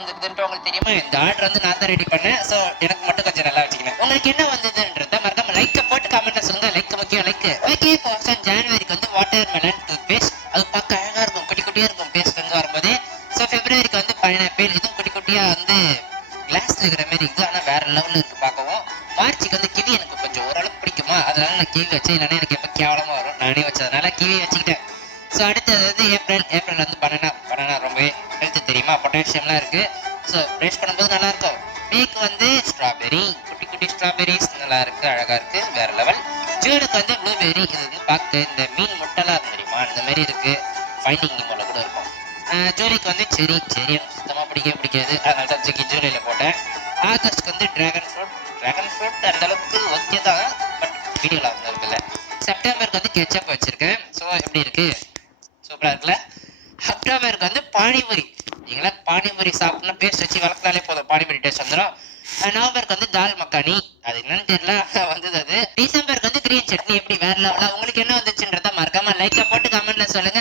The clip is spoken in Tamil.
வந்ததுன்ற உங்களுக்கு தெரியுமா? இந்த ஆர்டர் வந்து நான் தான் ரெடி பண்ணேன். ஸோ எனக்கு மட்டும் கொஞ்சம் நல்லா வச்சுக்கணும். உங்களுக்கு என்ன வந்ததுன்றத மறக்காம லைக்கை போட்டு கமெண்ட்ல சொல்லுங்க. லைக் முக்கியம், லைக். ஓகே, ஃபர்ஸ்ட் ஜனவரிக்கு வந்து வாட்டர் மெலன் டூத் பேஸ்ட். அது பார்க்க அழகா இருக்கும், குட்டி குட்டியா இருக்கும் பேஸ்ட் வந்து வரும்போது. ஸோ பிப்ரவரிக்கு வந்து பைனாப்பிள். இதுவும் குட்டி குட்டியா வந்து கிளாஸ்ல இருக்கிற மாதிரி இருக்குது, ஆனால் வேற லெவலில் இருக்கு பார்க்கவும். மார்ச்சுக்கு வந்து கிவி எனக்கு கொஞ்சம் ஓரளவுக்கு பிடிக்குமா, அதனால நான் கிவி வச்சேன். இல்லைன்னா எனக்கு எப்போ கேவலமாக வரும், நானே வச்சதுனால கிவி வச்சுக்கிட்டேன். ஸோ அடுத்தது வந்து ஏப்ரல் வந்து பனானா ரொம்பவே ஹெல்த்து தெரியுமா, பொட்டாசியம்லாம் இருக்கு. ஸோ ப்ரேஸ் பண்ணும்போது நல்லா இருக்கும். மேக்கு வந்து ஸ்ட்ராபெரி, குட்டி குட்டி ஸ்ட்ராபெரிஸ் நல்லா இருக்கு, அழகா இருக்கு, வேற லெவல். ஜூனுக்கு வந்து ப்ளூபெரி. இது வந்து பார்க்க இந்த மீன் முட்டைலாம் இருக்கு தெரியுமா, இந்த மாதிரி இருக்கு. ஃபைண்டிங் நிமோல கூட இருக்கும். ஜூலைக்கு வந்து செரி எனக்கு சுத்தமாக பிடிக்காது, அதனால தான் தூக்கி ஜூலையில் போட்டேன். ஆகஸ்ட்க்கு வந்து ட்ராகன் ஃப்ரூட் அந்த அளவுக்கு ஓகே தான், பட் வீடியோவில் வந்து இருக்குல்ல. செப்டம்பருக்கு வந்து கெச்சப் வச்சிருக்கேன். ஸோ எப்படி இருக்கு, சூப்பராக இருக்குல்ல. அக்டோபருக்கு வந்து பானிபூரி. நீங்களா பானிபூரி சாப்பிட்ணும், பேஸ்ட் வச்சு வளர்த்தாலே போதும், பானிபூரி டேஸ்ட் வந்துடும். நவம்பருக்கு வந்து தால் மக்கானி, அது என்னன்னு தெரியல, வந்தது அது. டிசம்பருக்கு வந்து கிரீன் சட்னி. எப்படி வேற லெவலா. உங்களுக்கு என்ன வந்துச்சுன்றத மறக்காம லைக்கை போட்டு கமெண்ட்ல சொல்லுங்க.